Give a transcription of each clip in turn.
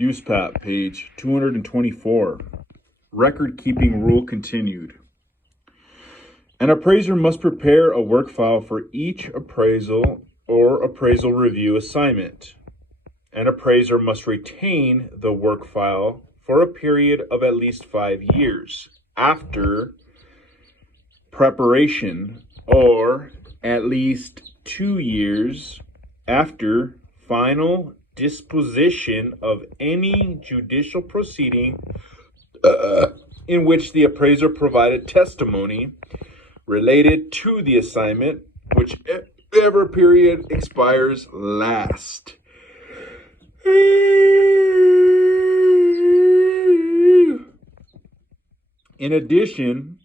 USPAP, page 224. Record-keeping rule continued. An appraiser must prepare a work file for each appraisal or appraisal review assignment. An appraiser must retain the work file for a period of at least 5 years after preparation or at least 2 years after final disposition of any judicial proceeding in which the appraiser provided testimony related to the assignment, whichever period expires last. In addition,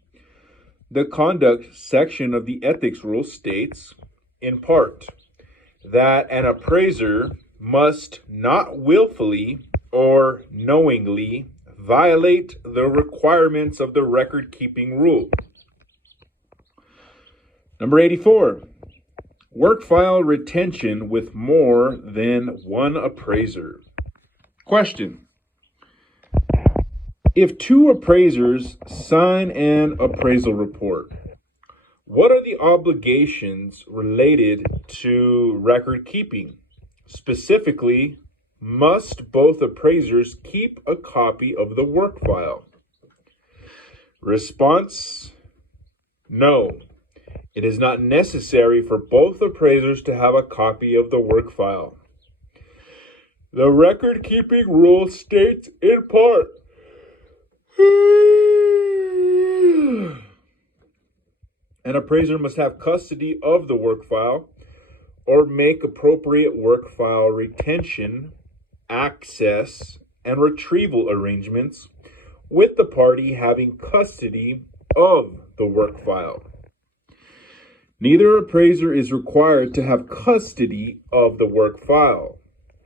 the conduct section of the ethics rule states, in part, that an appraiser must not willfully or knowingly violate the requirements of the record-keeping rule. Number 84, work file retention with more than one appraiser. Question: if two appraisers sign an appraisal report, what are the obligations related to record keeping? Specifically, must both appraisers keep a copy of the work file? Response: no. It is not necessary for both appraisers to have a copy of the work file. The record-keeping rule states in part, an appraiser must have custody of the work file or make appropriate work file retention, access, and retrieval arrangements with the party having custody of the work file. Neither appraiser is required to have custody of the work file.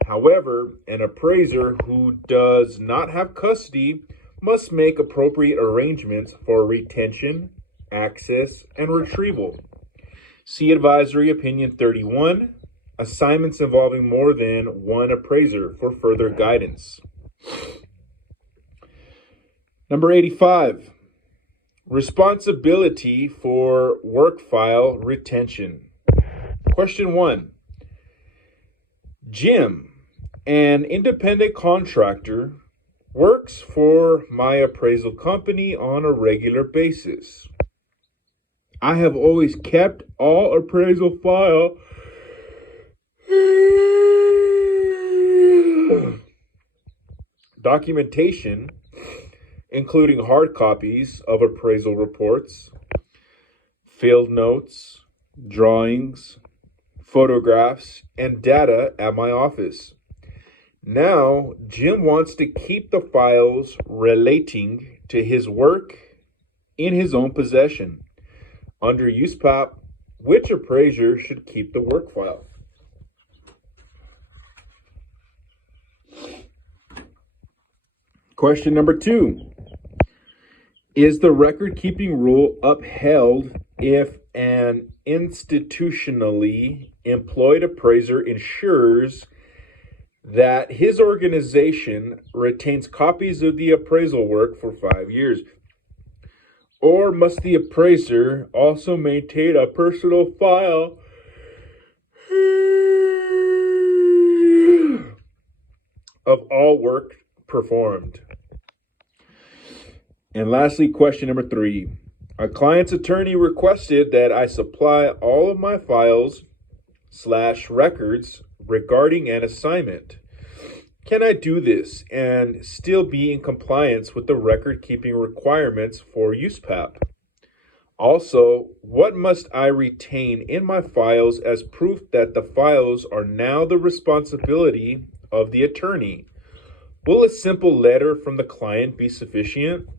However, an appraiser who does not have custody must make appropriate arrangements for retention, access, and retrieval. See Advisory Opinion 31, Assignments Involving More Than One Appraiser, for further guidance. Number 85, responsibility for work file retention. Question 1. Jim, an independent contractor, works for my appraisal company on a regular basis. I have always kept all appraisal file documentation, including hard copies of appraisal reports, field notes, drawings, photographs, and data at my office. Now, Jim wants to keep the files relating to his work in his own possession. Under USPAP, which appraiser should keep the work file? Question number 2. Is the record-keeping rule upheld if an institutionally employed appraiser ensures that his organization retains copies of the appraisal work for 5 years? Or must the appraiser also maintain a personal file of all work performed? And lastly, question number 3. A client's attorney requested that I supply all of my files/records regarding an assignment. Can I do this and still be in compliance with the record-keeping requirements for USPAP? Also, what must I retain in my files as proof that the files are now the responsibility of the attorney? Will a simple letter from the client be sufficient?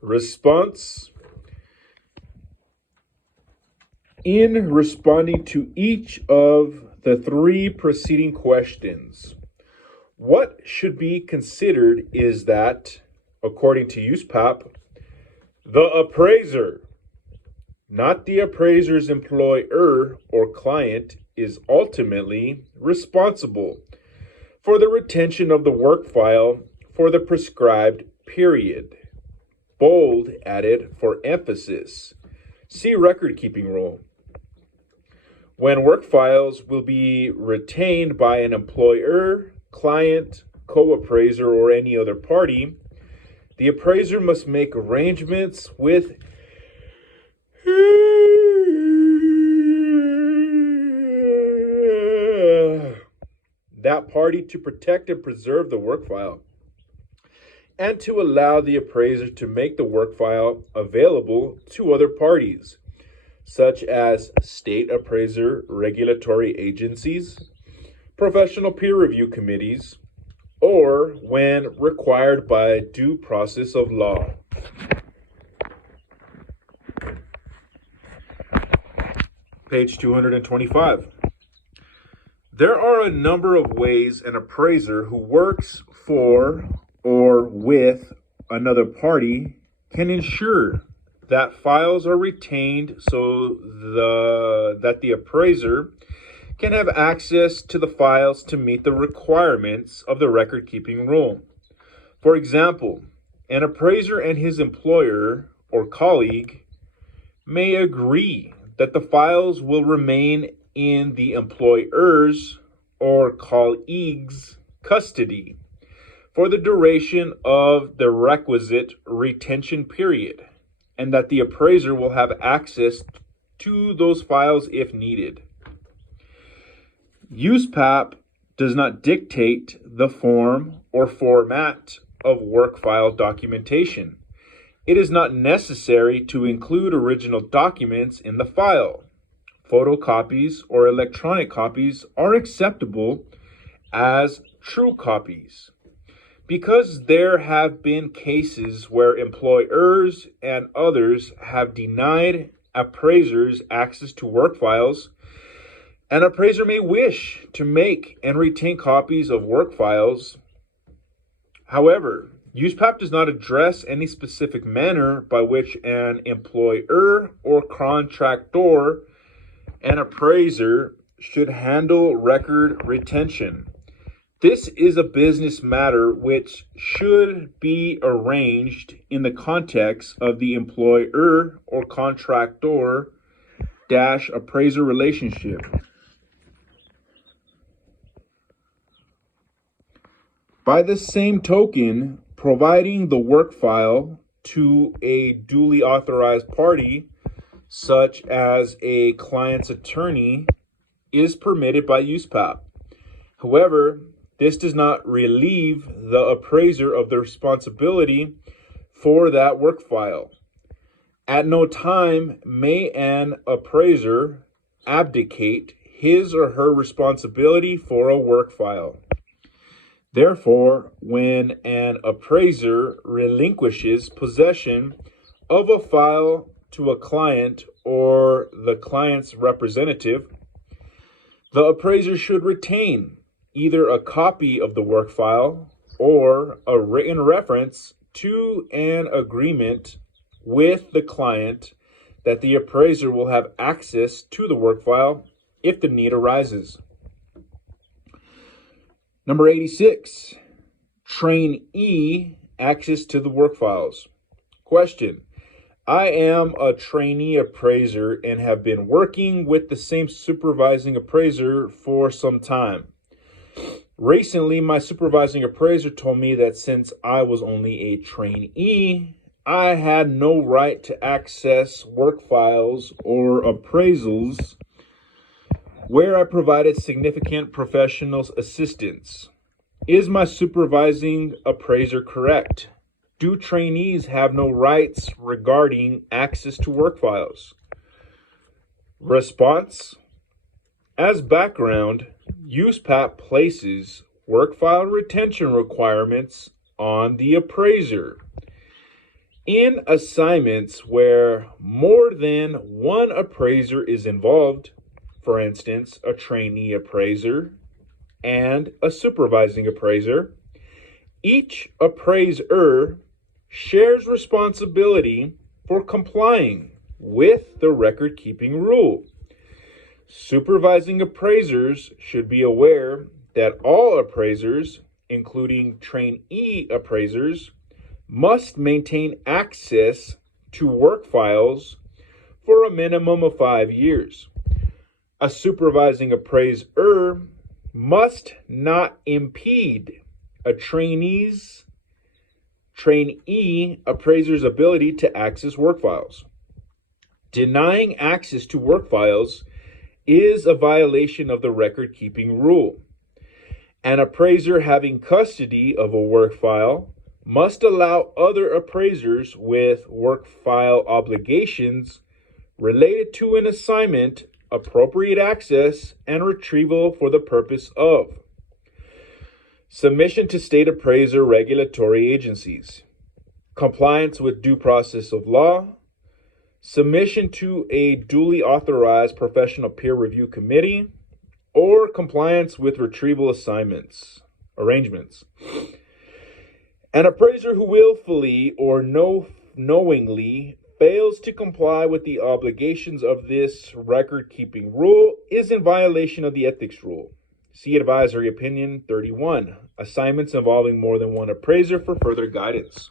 Response: in responding to each of the 3 preceding questions, what should be considered is that, according to USPAP, the appraiser, not the appraiser's employer or client, is ultimately responsible for the retention of the work file for the prescribed period. Bold added for emphasis. See record keeping rule. When work files will be retained by an employer, client, co-appraiser, or any other party, the appraiser must make arrangements with that party to protect and preserve the work file, and to allow the appraiser to make the work file available to other parties, such as state appraiser regulatory agencies, professional peer review committees, or when required by due process of law. Page 225. There are a number of ways an appraiser who works for or with another party can ensure that files are retained so that the appraiser can have access to the files to meet the requirements of the record-keeping rule. For example, an appraiser and his employer or colleague may agree that the files will remain in the employer's or colleague's custody for the duration of the requisite retention period, and that the appraiser will have access to those files if needed. USPAP does not dictate the form or format of work file documentation. It is not necessary to include original documents in the file. Photocopies or electronic copies are acceptable as true copies. Because there have been cases where employers and others have denied appraisers access to work files, an appraiser may wish to make and retain copies of work files. However, USPAP does not address any specific manner by which an employer or contractor and appraiser should handle record retention. This is a business matter which should be arranged in the context of the employer or contractor appraiser relationship. By the same token, providing the work file to a duly authorized party, such as a client's attorney, is permitted by USPAP. However, this does not relieve the appraiser of the responsibility for that work file. At no time may an appraiser abdicate his or her responsibility for a work file. Therefore, when an appraiser relinquishes possession of a file to a client or the client's representative, the appraiser should retain either a copy of the work file or a written reference to an agreement with the client that the appraiser will have access to the work file if the need arises. Number 86, trainee access to the work files. Question: I am a trainee appraiser and have been working with the same supervising appraiser for some time. Recently, my supervising appraiser told me that since I was only a trainee, I had no right to access work files or appraisals where I provided significant professional assistance. Is my supervising appraiser correct? Do trainees have no rights regarding access to work files? Response: as background, USPAP places work file retention requirements on the appraiser. In assignments where more than one appraiser is involved, for instance, a trainee appraiser and a supervising appraiser, each appraiser shares responsibility for complying with the record-keeping rule. Supervising appraisers should be aware that all appraisers, including trainee appraisers, must maintain access to work files for a minimum of 5 years. A supervising appraiser must not impede a trainee appraiser's ability to access work files. Denying access to work files is a violation of the record-keeping rule. An appraiser having custody of a work file must allow other appraisers with work file obligations related to an assignment appropriate access and retrieval for the purpose of submission to state appraiser regulatory agencies, compliance with due process of law, submission to a duly authorized professional peer review committee, or compliance with retrieval arrangements. An appraiser who willfully or knowingly fails to comply with the obligations of this record-keeping rule is in violation of the ethics rule. See Advisory Opinion 31, Assignments involving more than one appraiser for further guidance.